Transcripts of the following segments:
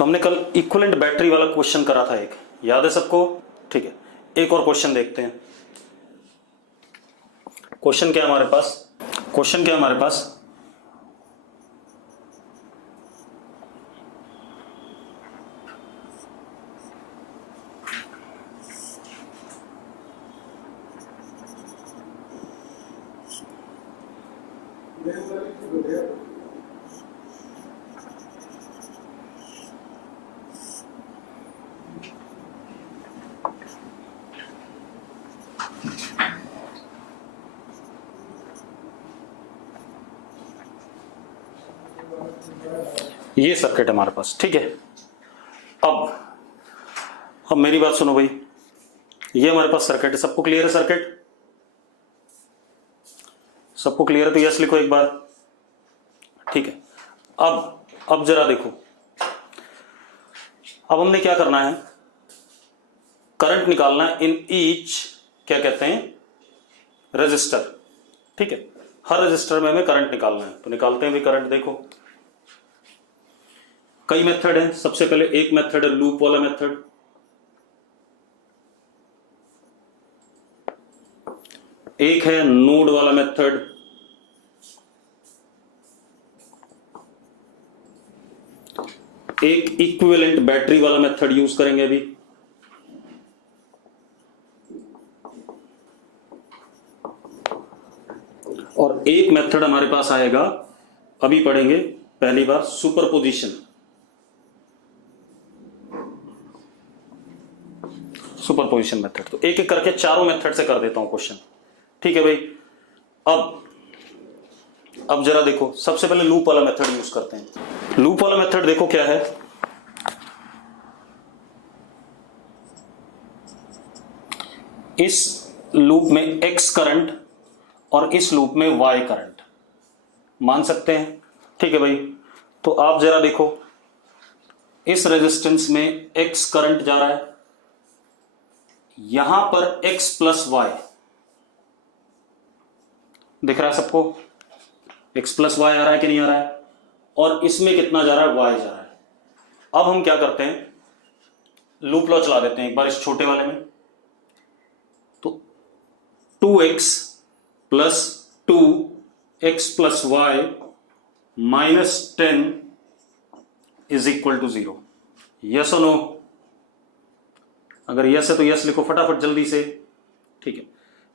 तो हमने कल इक्विवेलेंट बैटरी वाला क्वेश्चन करा था एक, याद है सबको? ठीक है, एक और क्वेश्चन देखते हैं। क्वेश्चन क्या है हमारे पास? क्वेश्चन क्या है हमारे पास? ये सर्किट है हमारे पास, ठीक है। अब मेरी बात सुनो भाई, ये हमारे पास सर्किट है। सबको क्लियर है सर्किट? सबको क्लियर है तो यस लिखो एक बार, ठीक है। अब जरा देखो, अब हमने क्या करना है, करंट निकालना है इन ईच, क्या कहते हैं, रेजिस्टर, ठीक है। हर रेजिस्टर में हमें करंट निकालना है, तो निकालते हैं भी करंट। देखो कई मेथड है। सबसे पहले एक मेथड है लूप वाला मेथड, एक है नोड वाला मेथड, एक इक्विवेलेंट बैटरी वाला मेथड यूज करेंगे अभी, और एक मेथड हमारे पास आएगा, अभी पढ़ेंगे पहली बार, सुपरपोजिशन। Superposition method. तो एक एक करके चारों मेथड से कर देता हूं क्वेश्चन, ठीक है भाई। अब जरा देखो, सबसे पहले लूप वाला मेथड यूज करते हैं। लूप वाला मेथड देखो क्या है, इस लूप में एक्स करंट और इस लूप में वाई करंट मान सकते हैं, ठीक है भाई। तो आप जरा देखो, इस रेजिस्टेंस में एक्स करंट जा रहा है, यहां पर x प्लस वाई दिख रहा है सबको, x प्लस वाई आ रहा है कि नहीं आ रहा है, और इसमें कितना जा रहा है, y जा रहा है। अब हम क्या करते हैं, लूप लॉ चला देते हैं एक बार इस छोटे वाले में। तो 2x plus 2x plus y minus 10 is equal to 0। Yes और नो? अगर यस है तो यस लिखो फटाफट जल्दी से, ठीक है।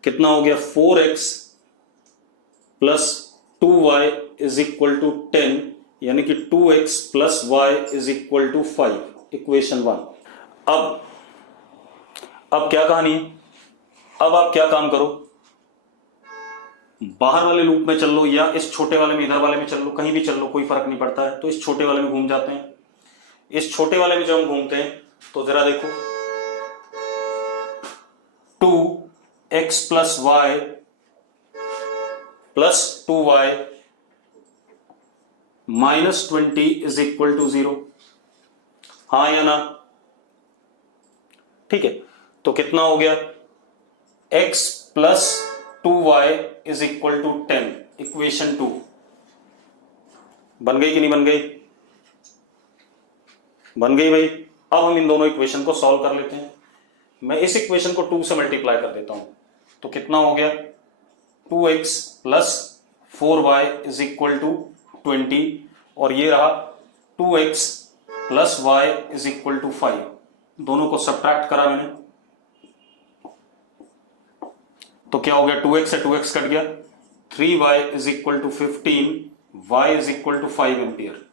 कितना हो गया, 4x plus 2y is equal to 10, यानी कि 2x plus y is equal to 5, equation 1। अब क्या कहानी है, अब आप क्या काम करो, बाहर वाले लूप में चल लो या इस छोटे वाले में, इधर वाले में चल लो, कहीं भी चल लो, कोई फर्क नहीं पड़ता है। तो इस छोटे वाले में घूम जाते हैं। इस छोटे वाले में जब हम घूमते हैं तो जरा देखो, 2x plus y plus 2y minus 20 is equal to 0, हाँ या ना? ठीक है, तो कितना हो गया, x plus 2y is equal to 10, equation 2 बन गई कि नहीं बन गई? बन गई भाई। अब हम इन दोनों इक्वेशन को सॉल्व कर लेते हैं। मैं इस इक्वेशन को 2 से मल्टीप्लाई कर देता हूं, तो कितना हो गया, 2x plus 4y is equal to 20, और ये रहा 2x plus y is equal to 5। दोनों को सब्ट्रैक्ट करा मैंने, तो क्या हो गया, 2x से 2x कट गया, 3y is equal to 15, y is equal to 5 ampere.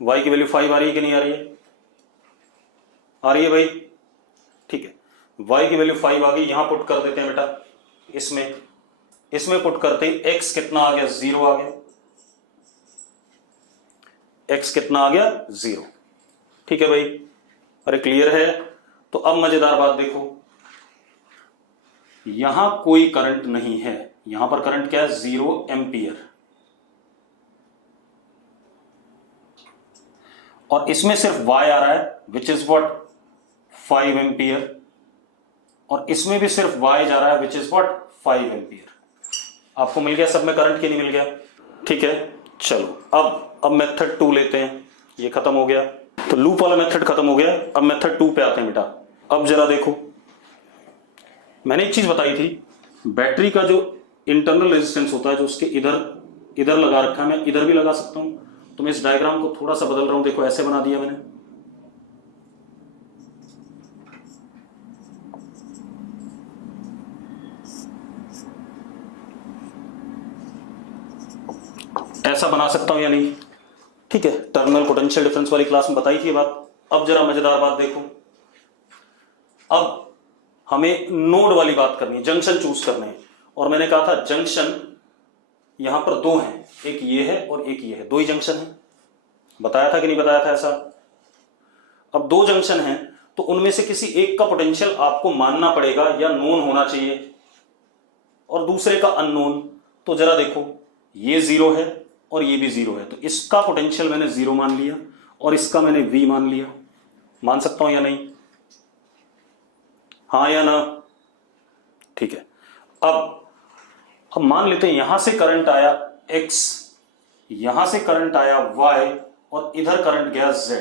y की वैल्यू 5 आ रही है कि नहीं आ रही है? आ रही है भाई, ठीक है। y की वैल्यू 5 आ गई, यहां पुट कर देते हैं बेटा, इसमें पुट करते ही x कितना आ गया, 0 आ गया। x कितना आ गया, 0, ठीक है भाई। अरे क्लियर है? तो अब मजेदार बात देखो, यहां कोई करंट नहीं है, यहां पर करंट क्या है, 0 एम्पियर, और इसमें सिर्फ y आ रहा है विच इज व्हाट, 5 एम्पियर, और इसमें भी सिर्फ y जा रहा है विच इज व्हाट, 5 एम्पियर। आपको मिल गया सब में करंट, के नहीं मिल गया? ठीक है, चलो अब मेथड 2 लेते हैं। ये खत्म हो गया, तो लूप वाला मेथड खत्म हो गया। अब मेथड 2 पे आते हैं बेटा। अब जरा देखो, मैंने एक चीज बताई थी, बैटरी का जो इंटरनल रेजिस्टेंस होता है, जो उसके इधर इधर लगा रखा है, मैं इधर भी लगा सकता हूं। तो मैं इस डायग्राम को थोड़ा सा बदल रहा हूं, देखो ऐसे बना दिया मैंने। ऐसा बना सकता हूं या नहीं? ठीक है, टर्मिनल पोटेंशियल डिफरेंस वाली क्लास में बताई थी ये बात। अब जरा मजेदार बात देखो, अब हमें नोड वाली बात करनी है, जंक्शन चूज करने हैं। और मैंने कहा था जंक्शन यहां पर दो हैं, एक ये है और एक ये है, दो ही जंक्शन है। बताया था कि नहीं बताया था ऐसा? अब दो जंक्शन हैं तो उनमें से किसी एक का पोटेंशियल आपको मानना पड़ेगा या नोन होना चाहिए, और दूसरे का अननोन। तो जरा देखो, ये 0 है और ये भी 0 है, तो इसका पोटेंशियल मैंने 0 मान लिया और इसका मैंने V मान लिया। मान सकता हूं या नहीं? हाँ या ना? ठीक है। अब हम मान लेते हैं यहां से करंट आया X, यहां से करंट आया Y और इधर करंट गया Z।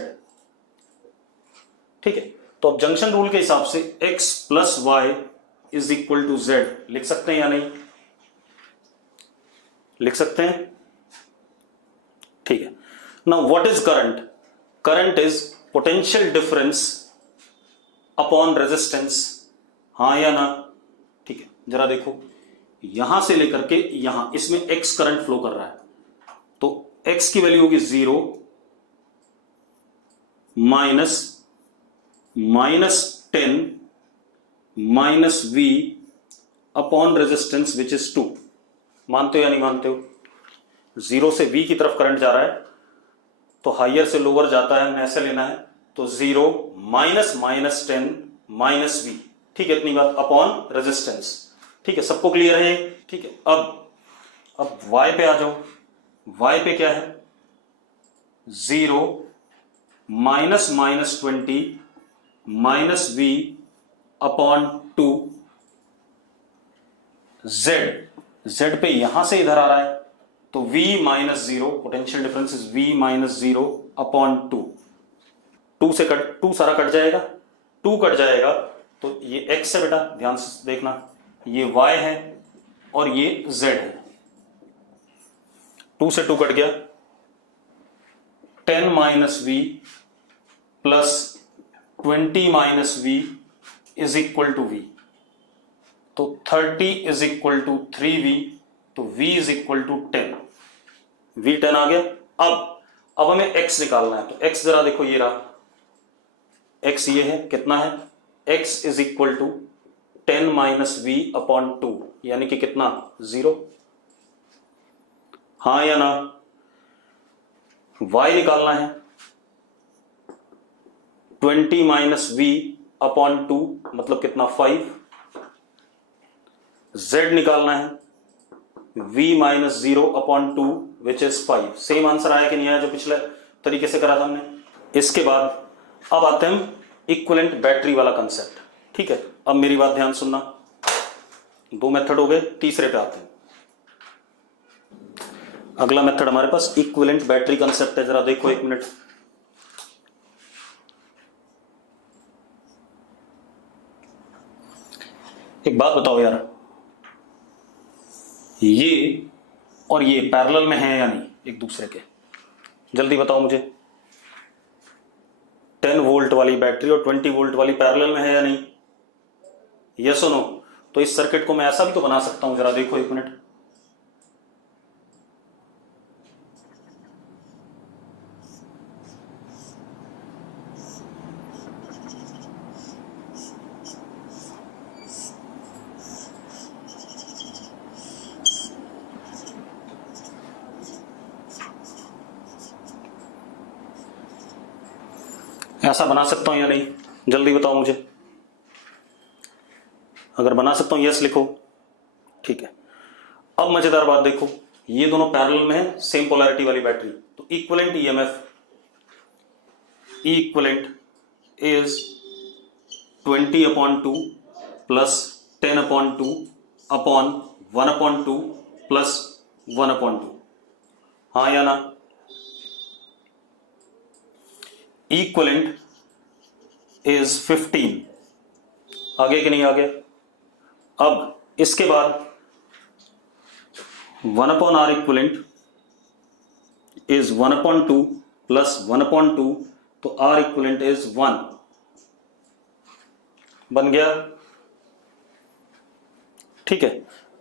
ठीक है, तो अब जंक्शन रूल के हिसाब से X plus Y is equal to Z लिख सकते हैं या नहीं? लिख सकते हैं। ठीक है, now what is current? Current is potential difference upon resistance. हाँ या ना? ठीक है, जरा देखो, यहां से लेकर के यहां, इसमें X करंट फ्लो कर रहा है, तो X की वैल्यू होगी 0 -10 minus V upon resistance which is 2। मानते हो या नहीं मानते हो? 0 से V की तरफ करंट जा रहा है, तो हाइयर से लोअर जाता है, ऐसे लेना है, तो 0 -10 माइनस V। ठीक है, इतनी बात, अपॉन रेजिस्टेंस। ठीक है, सबको क्लियर है? ठीक है, अब Y पे आ जाओ। Y पे क्या है? 0 -20 माइनस V अपॉन 2 Z पे यहां से इधर आ रहा है, तो V -0, potential difference is V -0 upon 2। 2 से कट, 2 सारा कट जाएगा, 2 कट जाएगा, तो ये X है बेटा, ध्यान से देखना, ये Y है और ये Z है। 2 से 2 कट गया, 10 minus V plus 20 minus V is equal to V, तो 30 इज इक्वल टू 3V, तो V is equal to 10। V 10 आ गया। अब हमें X निकालना है, तो X जरा देखो, ये रहा X, ये है, कितना है? X is equal to 10 minus V upon 2, यानी कि कितना? 0। हाँ या ना? Y निकालना है, 20 माइनस V अपॉन 2 मतलब कितना? 5। Z निकालना है, V minus 0 upon 2 which is 5। Same answer आया कि नहीं आया जो पिछले तरीके से करा था हमने? इसके बाद अब आते हैं हम इक्विवेलेंट बैटरी वाला कंसेप्ट। ठीक है, अब मेरी बात ध्यान सुनना, दो मेथड हो गए, तीसरे पे आते हैं। अगला मेथड हमारे पास इक्विवेलेंट बैटरी कंसेप्ट है। जरा देखो, एक मिनट, एक बात बताओ यार, ये और ये पैरेलल में है या नहीं एक दूसरे के? जल्दी बताओ मुझे। 10 वोल्ट वाली बैटरी और 20 वोल्ट वाली पैरेलल में है या नहीं? यस और नो? तो इस सर्किट को मैं ऐसा भी तो बना सकता हूं, जरा देखो एक मिनट। ऐसा बना सकता हूं या नहीं? जल्दी बताओ मुझे। अगर बना सकता हूं यस लिखो। ठीक है, अब मजेदार बात देखो, ये दोनों पैरेलल में है, सेम पोलैरिटी वाली बैटरी, तो equivalent EMF equivalent is 20/2 plus 10/2 upon 1/2 plus 1/2। हाँ या ना? Equivalent is 15। आगे कि नहीं आ गया। अब इसके बाद 1/r इक्वलेंट इज 1/2 प्लस 1/2, तो r इक्वलेंट इज 1 बन गया। ठीक है।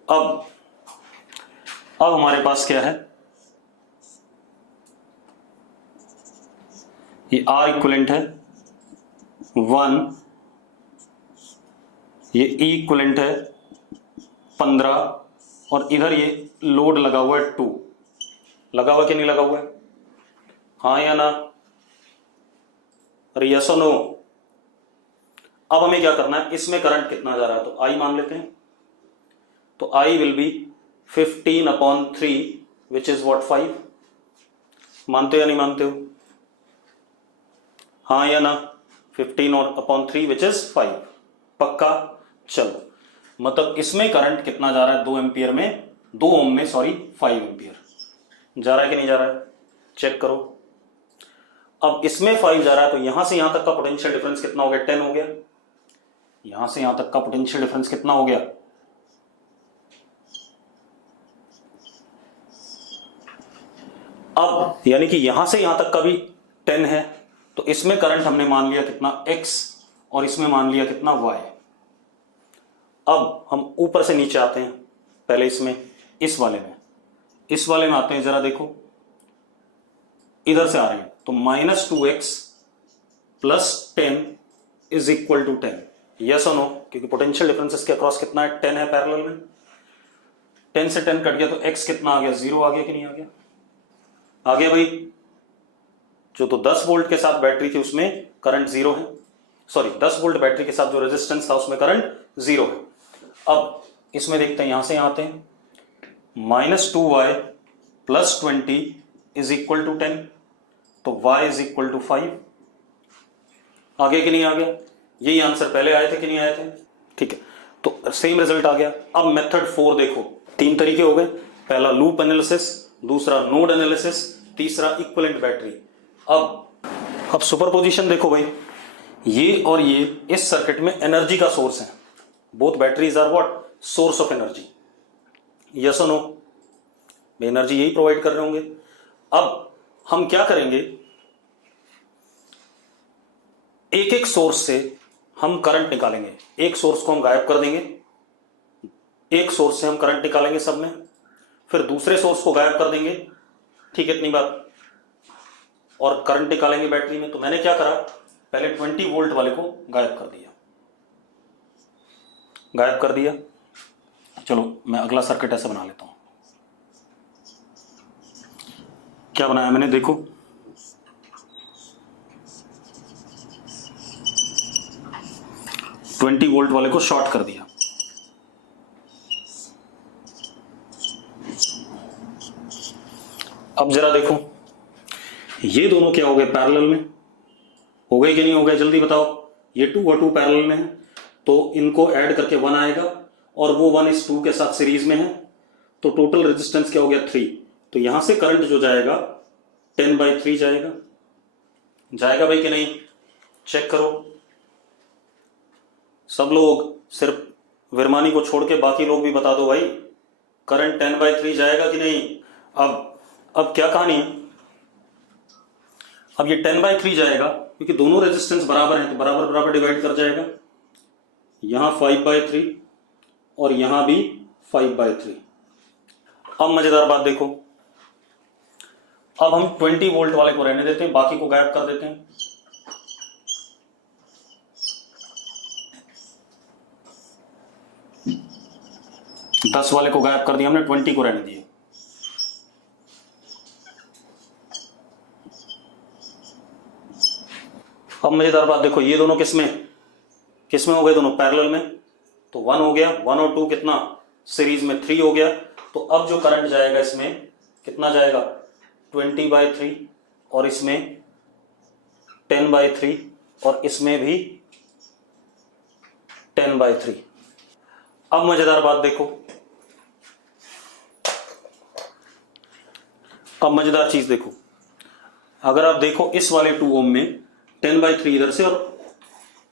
अब हमारे पास क्या है, ये R इक्वलेंट है 1, ये E इक्वलेंट है 15, और इधर ये लोड लगा हुआ है 2। लगा हुआ कि नहीं लगा हुआ है? हाँ या ना? अरे यस और नो? अब हमें क्या करना है, इसमें करंट कितना जा रहा है, तो I मान लेते हैं। तो I will be 15/3 which is what 5। मानते हो या नहीं मानते हो? हाँ या ना? 15/3 विच इज 5। पक्का? चलो, मतलब इसमें करंट कितना जा रहा है, 2 एम्पियर में, 2 ओम में, सॉरी 5 एम्पियर जा रहा है कि नहीं जा रहा है? चेक करो। अब इसमें 5 जा रहा है, तो यहां से यहां तक का पोटेंशियल डिफरेंस कितना हो गया? 10 हो गया। यहां से यहां तक का पोटेंशियल डिफरेंस कितना हो गया? अब यानी कि यहां से यहां तक का भी 10 है, तो इसमें करंट हमने मान लिया कितना? x, और इसमें मान लिया कितना? y। अब हम ऊपर से नीचे आते हैं, पहले इसमें, इस वाले में आते हैं। जरा देखो, इधर से आ रहे हैं, तो -2x plus 10 is equal to 10। Yes और नो? क्योंकि पोटेंशियल डिफरेंस इसके अक्रॉस कितना है? 10 है पैरेलल में। 10 से 10 कट गया, तो x कितना आ गया? 0 आ गया कि नहीं आ गया? आ गया भाई। जो तो 10 वोल्ट के साथ बैटरी थी उसमें करंट 0 है, सॉरी 10 वोल्ट बैटरी के साथ जो रेजिस्टेंस था उसमें करंट 0 है। अब इसमें देखते हैं, यहां से यहां आते हैं, -2y plus 20 is equal to 10, तो y इज इक्वल टू 5। आगे कि नहीं आ गया? यही आंसर पहले आए थे कि नहीं आए थे? ठीक है, तो सेम रिजल्ट आ गया। अब मेथड 4 देखो, 3 तरीके हो गए। पहला लूप एनालिसिस, दूसरा नोड एनालिसिस, तीसरा इक्विवेलेंट बैटरी। अब सुपरपोजिशन देखो भाई, ये और ये इस सर्किट में एनर्जी का सोर्स है। Both batteries are what? Source of energy. Yes और नो? एनर्जी यही प्रोवाइड कर रहे होंगे। अब हम क्या करेंगे, एक एक सोर्स से हम करंट निकालेंगे। एक सोर्स को हम गायब कर देंगे, एक सोर्स से हम करंट निकालेंगे सब में, फिर दूसरे सोर्स को गायब कर देंगे। ठीक है, इतनी बात। और करंट निकालेंगे बैटरी में। तो मैंने क्या करा, पहले 20 वोल्ट वाले को गायब कर दिया। चलो मैं अगला सर्किट ऐसे बना लेता हूं। क्या बनाया मैंने, देखो, ट्वेंटी वोल्ट वाले को शॉर्ट कर दिया। अब जरा देखो, ये दोनों क्या हो गए? पैरेलल में हो गए कि नहीं हो गए? जल्दी बताओ। ये 2 और 2 पैरेलल में है, तो इनको ऐड करके 1 आएगा, और वो 1 इस 2 के साथ सीरीज में है, तो टोटल रेजिस्टेंस क्या हो गया? 3। तो यहां से करंट जो जाएगा 10/3 जाएगा भाई कि नहीं? चेक करो सब लोग, सिर्फ विरमानी को छोड़ के बाकी लोग भी बता दो भाई, करंट 10/3 जाएगा कि नहीं? अब क्या कहानी है, अब ये 10/3 जाएगा, क्योंकि दोनों रेजिस्टेंस बराबर हैं, तो बराबर बराबर डिवाइड कर जाएगा। यहां 5/3 और यहां भी 5/3। अब मजेदार बात देखो, अब हम 20 वोल्ट वाले को रहने देते हैं, बाकी को गायब कर देते हैं। दस वाले को गायब कर दिया हमने, 20 को रहने दिया। अब मजेदार बात देखो, ये दोनों किसमें हो गए? दोनों पैरेलल में, तो 1 हो गया, 1 और 2 कितना? सीरीज में 3 हो गया। तो अब जो करंट जाएगा इसमें कितना जाएगा? 20/3, और इसमें 10/3, और इसमें भी 10/3। अब मजेदार बात देखो, अब मजेदार चीज देखो, अगर आप देखो इस वाले 2 ओम में 10/3 इधर से और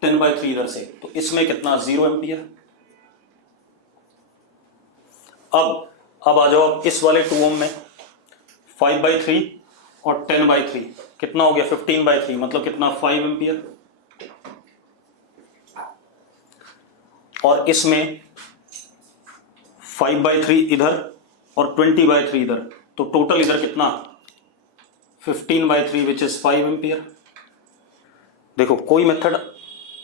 10/3 इधर से, तो इसमें कितना 0 एम्पियर। अब आ जाओ आप इस वाले 2 ओम में, 5/3 और 10/3 कितना हो गया 15/3, मतलब कितना 5 एम्पियर। और इसमें 5/3 इधर और 20/3 इधर, तो टोटल इधर कितना 15/3 विच इज 5 एम्पियर। देखो कोई मेथड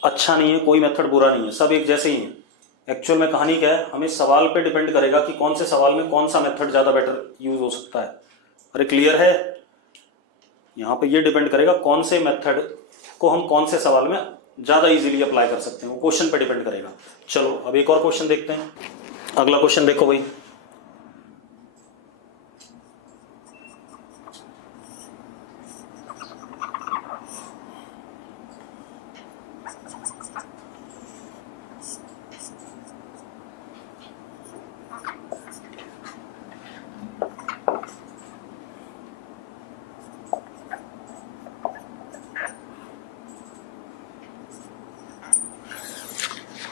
अच्छा नहीं है, कोई मेथड बुरा नहीं है, सब एक जैसे ही हैं। एक्चुअल में कहानी क्या है, हमें सवाल पे डिपेंड करेगा कि कौन से सवाल में कौन सा मेथड ज्यादा बेटर यूज हो सकता है। अरे क्लियर है, यहां पे ये डिपेंड करेगा कौन से मेथड को हम कौन से सवाल में ज्यादा इजीली अप्लाई कर सकते हैं, वो क्वेश्चन पे डिपेंड करेगा। चलो अब एक और क्वेश्चन देखते हैं। अगला क्वेश्चन देखो भाई,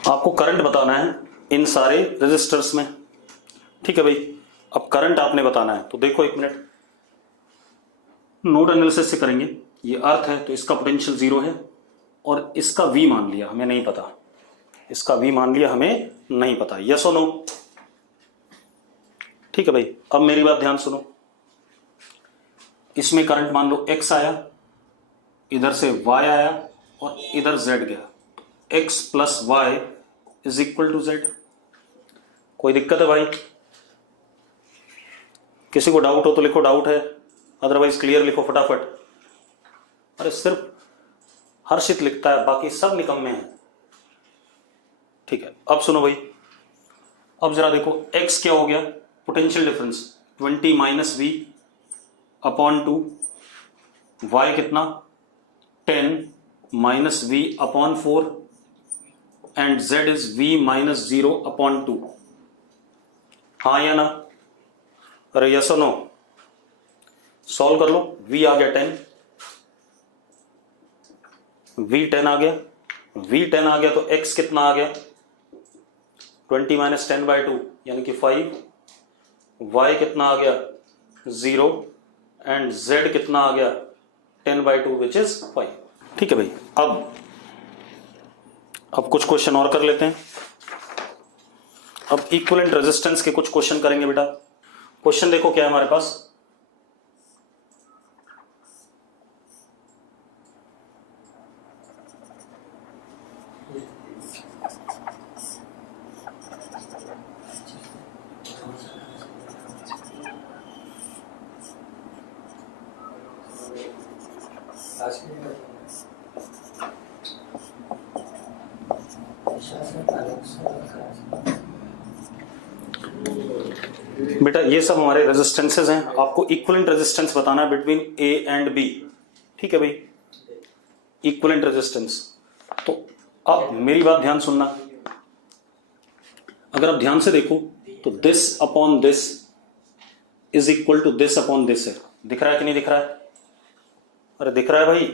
आपको करंट बताना है इन सारे रेजिस्टर्स में, ठीक है भाई। अब करंट आपने बताना है, तो देखो एक मिनट, नोड एनालिसिस से करेंगे। ये अर्थ है तो इसका पोटेंशियल 0 है, और इसका V मान लिया, हमें नहीं पता, इसका V मान लिया, हमें नहीं पता, यस और नो। ठीक है भाई, अब मेरी बात ध्यान सुनो। इसमें करंट मान लो X आया, इधर से Y आया और इधर Z गया, X plus y is equal to Z। कोई दिक्कत है भाई? किसी को डाउट हो तो लिखो डाउट है, अदरवाइज क्लियर लिखो फटाफट। अरे सिर्फ हर्षित लिखता है, बाकी सब निकम्मे हैं। ठीक है, अब सुनो भाई, अब जरा देखो X क्या हो गया, potential difference 20 minus V upon 2, Y कितना 10 minus V upon 4 and Z is V minus 0 upon 2। हाँ या ना? अरे यस और नो? सॉल्व कर लो। V आ गया 10, V 10 आ गया, V 10 आ गया तो X कितना आ गया 20 माइनस 10/2 यानी कि 5, Y कितना आ गया 0 एंड Z कितना आ गया 10/2 विच इज 5। ठीक है भाई, अब कुछ क्वेश्चन और कर लेते हैं। अब इक्विवेलेंट रेजिस्टेंस के कुछ क्वेश्चन करेंगे बेटा। क्वेश्चन देखो क्या है हमारे पास, बेटा ये सब हमारे रेजिस्टेंसेस हैं, आपको इक्विवेलेंट रेजिस्टेंस बताना है बिटवीन ए एंड बी। ठीक है भाई, इक्विवेलेंट रेजिस्टेंस। तो अब मेरी बात ध्यान सुनना, अगर आप ध्यान से देखो तो this upon this is equal to this upon this है। दिख रहा है कि नहीं दिख रहा है? अरे दिख रहा है भाई।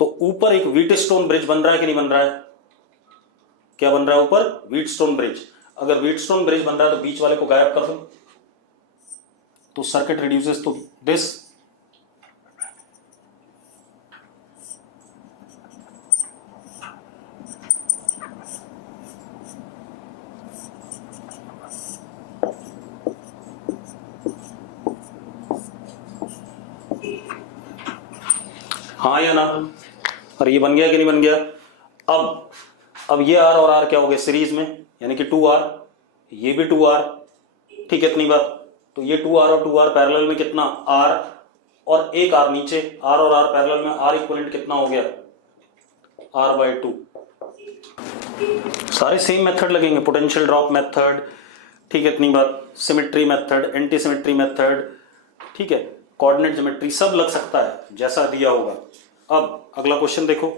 तो ऊपर एक व्हीटस्टोन ब्रिज बन रहा है कि नहीं बन रहा है? क्या बन रहा है ऊपर? Wheatstone bridge. अगर व्हीटस्टोन ब्रिज बन रहा है तो बीच वाले को गायब कर दो, तो सर्किट रिड्यूसेस टू दिस। हाँ या ना? और ये बन गया कि नहीं बन गया? अब ये R और R क्या हो गए सीरीज में, यानी कि 2R, ये भी 2R। ठीक है, इतनी बात। तो ये 2R और 2R पैरेलल में कितना R, और एक R नीचे, R और R पैरेलल में R इक्विवेलेंट कितना हो गया R/2। सारे सेम मेथड लगेंगे, पोटेंशियल ड्रॉप मेथड, ठीक है, इतनी बात। Symmetry method, anti symmetry method, ठीक है, कोऑर्डिनेट ज्योमेट्री, सब लग सकता है जैसा दिया होगा। अब अगला क्वेश्चन देखो,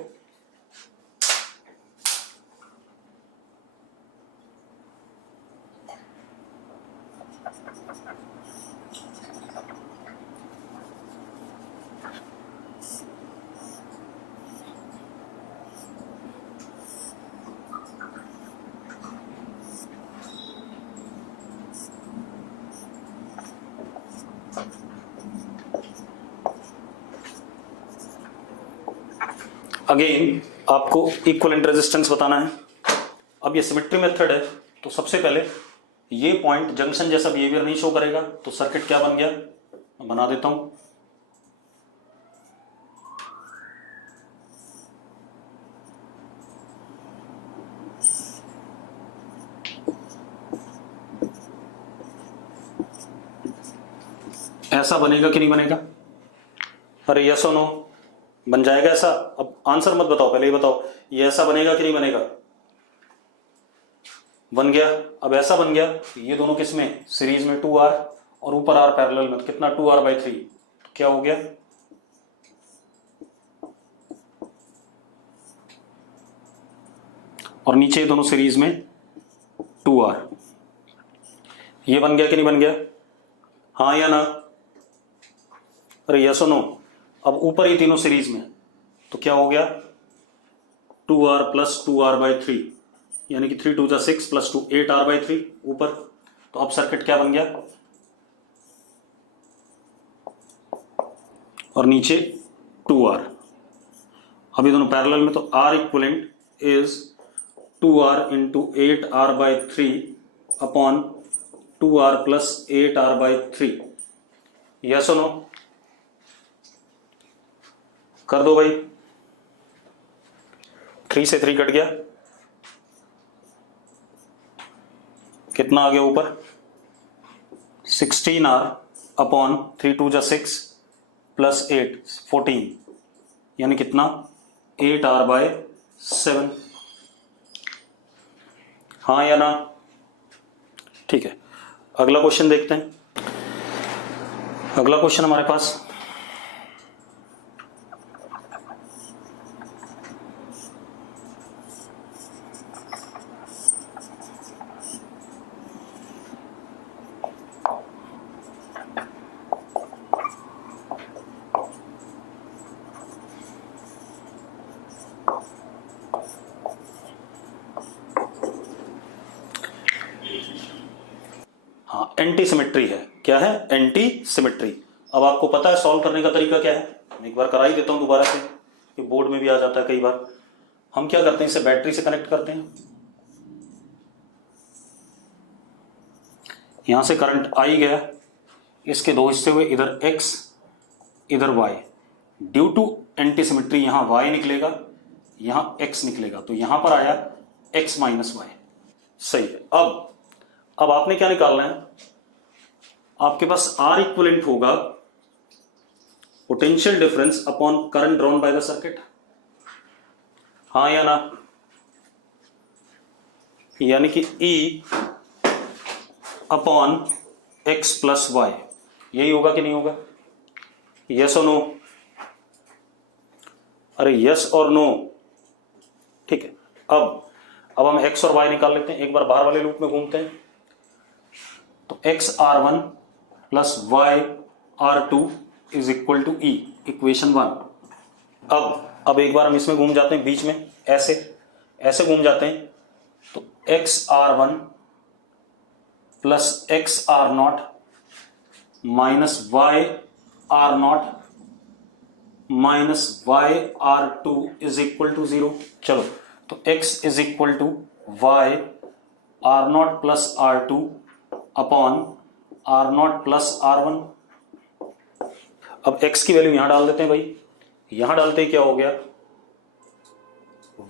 अगेन आपको इक्विवेलेंट रेजिस्टेंस बताना है। अब ये सिमेट्री मेथड है, तो सबसे पहले ये पॉइंट जंक्शन जैसा बिहेवियर नहीं शो करेगा, तो सर्किट क्या बन गया, मैं बना देता हूं। ऐसा बनेगा कि नहीं बनेगा? अरे यस और नो, बन जाएगा ऐसा? अब आंसर मत बताओ, पहले ये बताओ ये ऐसा बनेगा कि नहीं बनेगा? बन गया। अब ऐसा बन गया, ये दोनों किस में, सीरीज में 2R और ऊपर R पैरेलल में, तो कितना 2R/3, तो क्या हो गया, और नीचे ये दोनों सीरीज में 2R। ये बन गया कि नहीं बन गया? हाँ या ना? अरे यस और नो। अब ऊपर ये तीनों सीरीज में, तो क्या हो गया, 2R + 2R/3, यानी कि 3 × 2 = 6 + 2 8R/3 ऊपर। तो अब सर्किट क्या बन गया, और नीचे 2R। अब ये दोनों पैरेलल में, तो R equivalent is 2R × 8R/3 upon 2R + 8R/3। Yes और नो? कर दो भाई। 3 से 3 कट गया, कितना आ गया ऊपर, 16R अपॉन 3 × 2 = 6 + 8 14, यानी कितना 8R/7। हाँ या ना? ठीक है, अगला क्वेश्चन देखते हैं। अगला क्वेश्चन हमारे पास, हाँ एंटी सिमेट्री है। क्या है? Anti symmetry. अब आपको पता है सॉल्व करने का तरीका क्या है, मैं एक बार करा ही देता हूं दोबारा से, ये बोर्ड में भी आ जाता है कई बार। हम क्या करते हैं, इसे बैटरी से कनेक्ट करते हैं। यहां से करंट आई गया, इसके दो हिस्से हुए, इधर X इधर Y। Due to anti symmetry यहां Y निकलेगा, यहां X निकलेगा, तो यहां पर आया X - Y। सही है। अब आपने क्या निकालना है, आपके पास R इक्विवेलेंट होगा potential difference upon current drawn by the circuit. हाँ या ना? यानी कि E अपॉन X + Y, यही होगा कि नहीं होगा? यस और नो? अरे यस और नो। ठीक है, अब हम X और Y निकाल लेते हैं। एक बार बाहर वाले लूप में घूमते हैं, तो XR1 + YR2 = E, इक्वेशन 1। अब एक बार हम इसमें घूम जाते हैं, बीच में ऐसे घूम जाते हैं, तो XR1 + XR0 - YR0 - YR2 = 0। चलो, तो X = Y R0 + R2 upon R0 + R1। अब X की वैल्यू यहां डाल देते हैं भाई, यहां डालते ही क्या हो गया,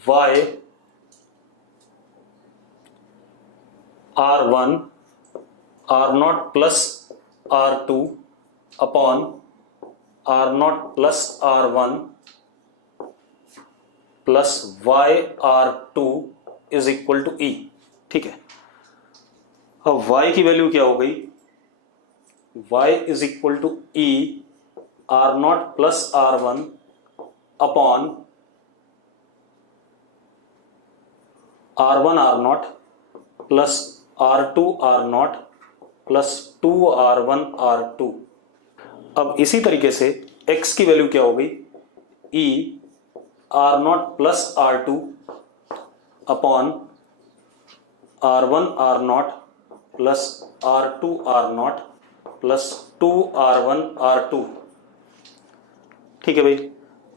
Y R1 R0 + R2 upon R0 + R1 plus YR2 = E। ठीक है, अब Y की वैल्यू क्या हो गई, Y = E R0 + R1 upon R1 R0 plus R2 R0 plus 2R1 R2। अब इसी तरीके से X की वैल्यू क्या हो गई, E R0 + R2 upon R1 R0 plus R2 R0 plus 2R1 R2। ठीक है भाई,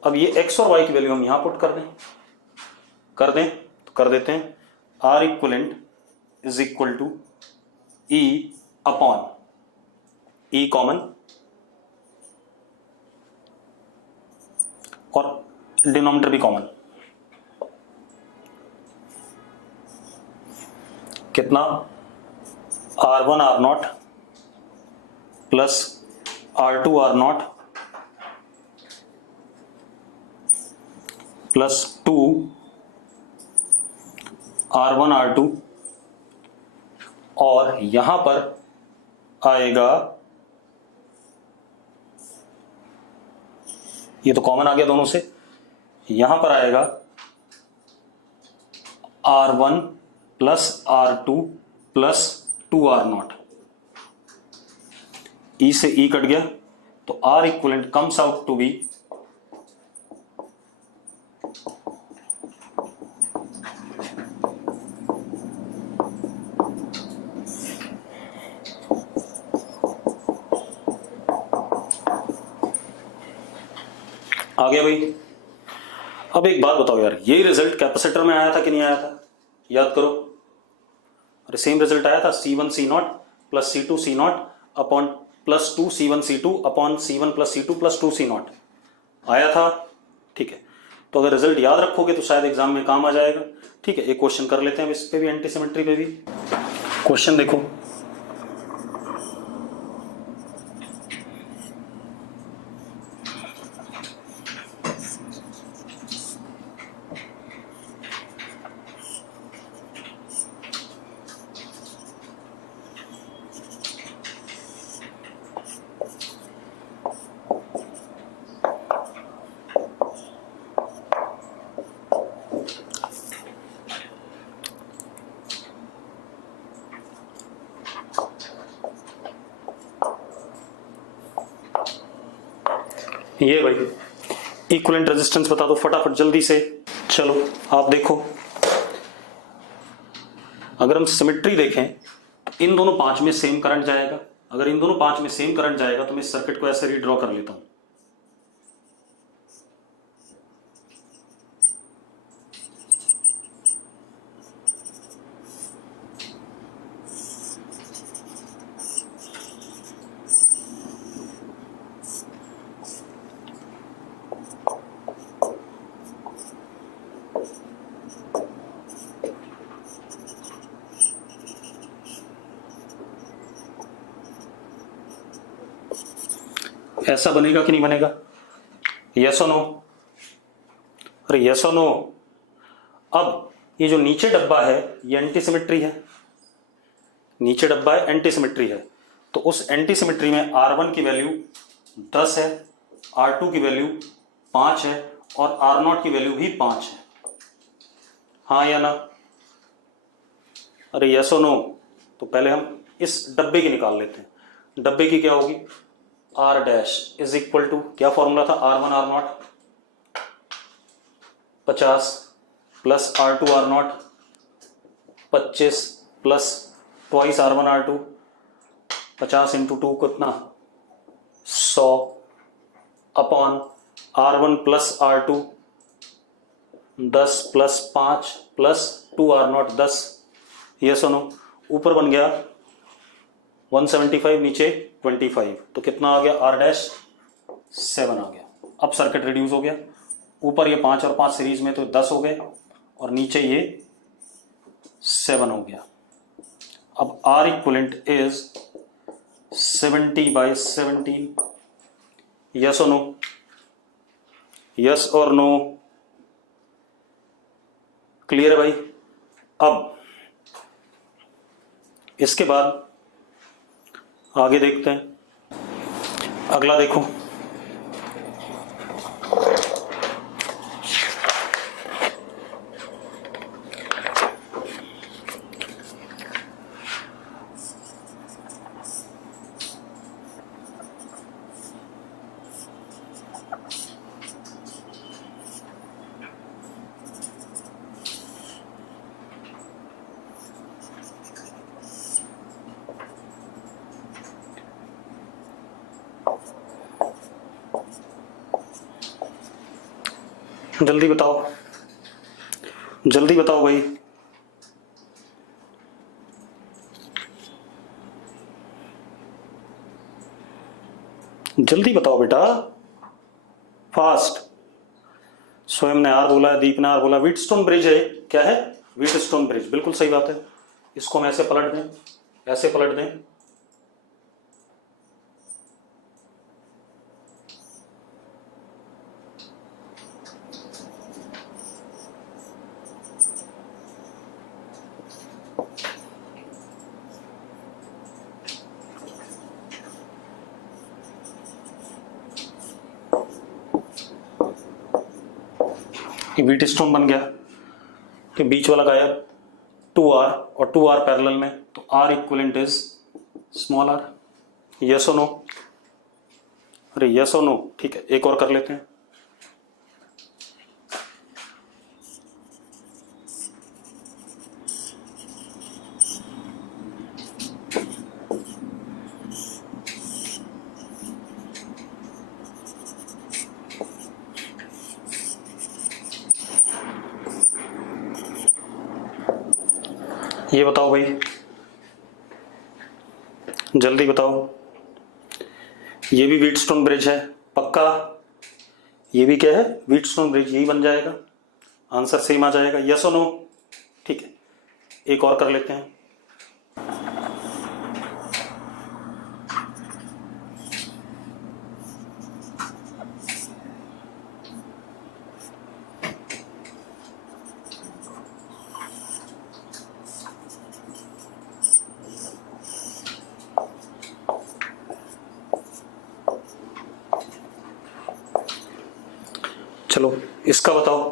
अब ये x और y की वैल्यू हम यहां पुट कर दें तो कर देते हैं। R equivalent is equal to E upon E common और डिनोमिनेटर भी कॉमन, कितना R1 R0 plus R2 R0 plus 2 R1 R2 और यहां पर आएगा, ये तो कॉमन आ गया दोनों से, यहां पर आएगा R1 plus R2 plus 2 R0। E से E कट गया तो R equivalent comes out to be आ गया भाई। अब एक बात बताओ यार, यही रिजल्ट कैपेसिटर में आया था कि नहीं आया था? याद करो। अरे सेम रिजल्ट आया था, C1 C0 plus C2 C0 upon plus 2 C1 C2 upon C1 plus C2 plus 2 C0 आया था। ठीक है, तो अगर रिजल्ट याद रखोगे तो शायद एग्जाम में काम आ जाएगा। ठीक है, एक क्वेश्चन कर लेते हैं इस पे भी, एंटी सिमेट्री पे भी। क्वेश्चन देखो, ये भाई इक्विवेलेंट रेजिस्टेंस बता दो फटाफट जल्दी से। चलो आप देखो, अगर हम सिमेट्री देखें तो इन दोनों 5 में सेम करंट जाएगा। अगर इन दोनों 5 में सेम करंट जाएगा तो मैं इस सर्किट को ऐसे रीड्रॉ कर लेता हूं। ऐसा बनेगा कि नहीं बनेगा? यस और नो? अरे यस और नो। अब ये जो नीचे डब्बा है ये एंटी सिमेट्री है, नीचे डब्बा है एंटी सिमेट्री है, तो उस एंटी सिमेट्री में R1 की वैल्यू 10 है, R2 की वैल्यू 5 है और R0 की वैल्यू भी 5 है। हाँ या ना? अरे यस और नो? तो पहले हम इस डब्बे की निकाल लेते हैं। डब्बे की क्या होगी? R dash is equal to, क्या फॉर्मूला था? R1 R0 50 plus R2 R0 25 plus twice R1 R2 50 into 2 कितना? 100 upon R1 plus R2 10 plus 5 plus 2 R0 10। ये सुनो, ऊपर बन गया 175, नीचे 25, तो कितना आ गया? R डैश 7 आ गया। अब सर्किट रिड्यूस हो गया, ऊपर ये 5 और 5 सीरीज में तो 10 हो गए और नीचे ये 7 हो गया। अब R इक्वलेंट इज 70/17। यस और नो? यस और नो? क्लियर है भाई? अब इसके बाद आगे देखते हैं। अगला देखो, जल्दी बताओ, जल्दी बताओ भाई। जल्दी बताओ बेटा, फास्ट। स्वयं ने आर बोला, दीप ने आर बोला। व्हीटस्टोन ब्रिज है, क्या है? व्हीटस्टोन ब्रिज, बिल्कुल सही बात है। इसको हम ऐसे पलट दें, ऐसे पलट दें। व्हीटस्टोन बन गया, कि बीच वाला गायब, 2r और 2r पैरेलल में, तो r equivalent is small r। Yes और नो? अरे यस और नो, ठीक है। एक और कर लेते हैं। ये बताओ भाई, जल्दी बताओ। ये भी व्हीटस्टोन ब्रिज है पक्का? ये भी क्या है? व्हीटस्टोन ब्रिज, यही बन जाएगा, आंसर सेम आ जाएगा। यस और नो? ठीक है, एक और कर लेते हैं। चलो इसका बताओ,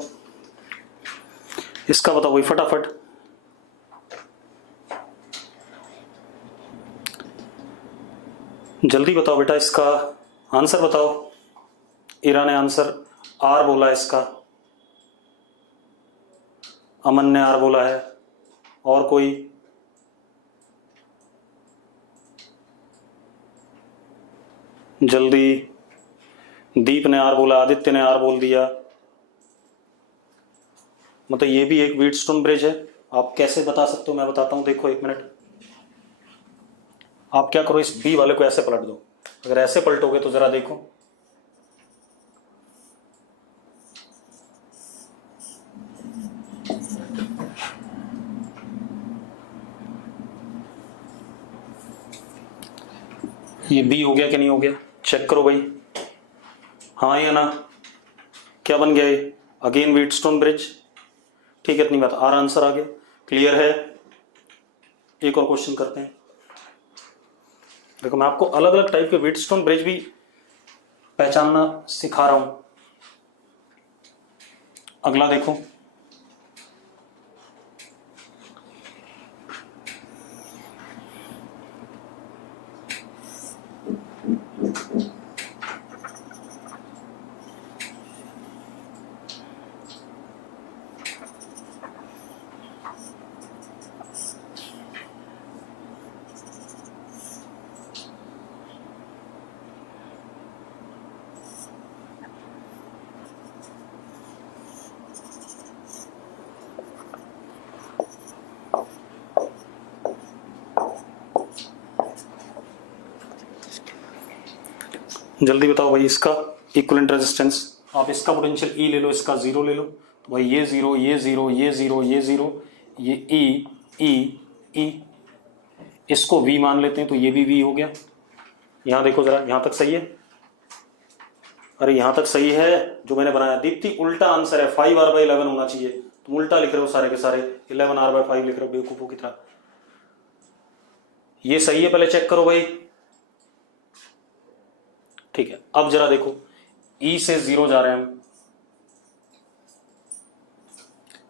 इसका बताओ भाई फटाफट। जल्दी बताओ बेटा, इसका आंसर बताओ। इरा ने आंसर आर बोला है इसका, अमन ने आर बोला है, और कोई? जल्दी। दीप ने आर बोला, आदित्य ने आर बोल दिया। मतलब ये भी एक व्हीटस्टोन ब्रिज है। आप कैसे बता सकते हो, मैं बताता हूं। देखो एक मिनट, आप क्या करो, इस बी वाले को ऐसे पलट दो। अगर ऐसे पलटोगे तो जरा देखो, ये बी हो गया कि नहीं हो गया? चेक करो भाई, हाँ या ना? क्या बन गया ये? Again Wheatstone bridge. ठीक है, इतनी बात, आर आंसर आ गया। क्लियर है? एक और क्वेश्चन करते हैं। देखो मैं आपको अलग अलग टाइप के व्हीटस्टोन ब्रिज भी पहचानना सिखा रहा हूं। अगला देखो, जल्दी बताओ भाई। इसका इक्विवेलेंट रेजिस्टेंस, आप इसका पोटेंशियल ई ले लो, इसका जीरो ले लो, तो भाई ये जीरो, ये जीरो, ये जीरो, ये जीरो, ये ई ई ई, इसको वी मान लेते हैं, तो ये भी वी हो गया। यहां देखो जरा, यहां तक सही है? अरे यहां तक सही है जो मैंने बनाया। दीप्ति उल्टा आंसर है, 5r/11 होना चाहिए, तुम उल्टा लिख रहे हो सारे के सारे, 11r/5 लिख रहे हो बेवकूफों की तरह। ये सही है, पहले चेक करो भाई। ठीक है, अब जरा देखो, ई से जीरो जा रहे हैं हम,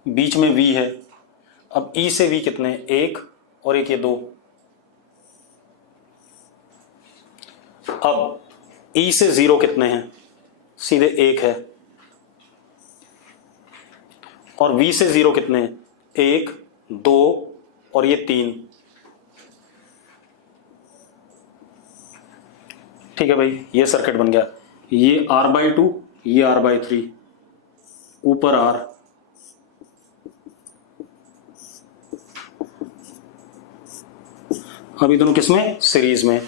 बीच में वी है। अब ई से वी कितने हैं? एक, और एक ये दो। अब ई से जीरो कितने हैं? सीधे एक है। और वी से जीरो कितने हैं? एक, दो, और ये तीन। ठीक है भाई, ये सर्किट बन गया। ये r/2, ये r/3। ऊपर आर, अभी दोनों किसमें, सीरीज में,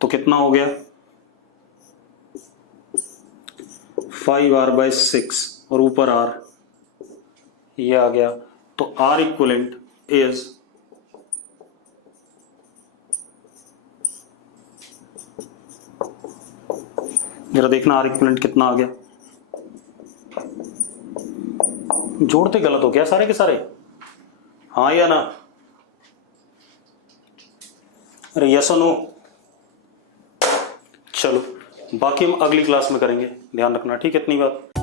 तो कितना हो गया 5r/6 और ऊपर r, ये आ गया। तो R इक्वलेंट इज जरा देखना R इक्वलेंट कितना आ गया। जोड़ते गलत हो गया सारे के सारे, हाँ या ना, अरे यस और नो। चलो बाकी हम अगली क्लास में करेंगे, ध्यान रखना, ठीक है, इतनी बात।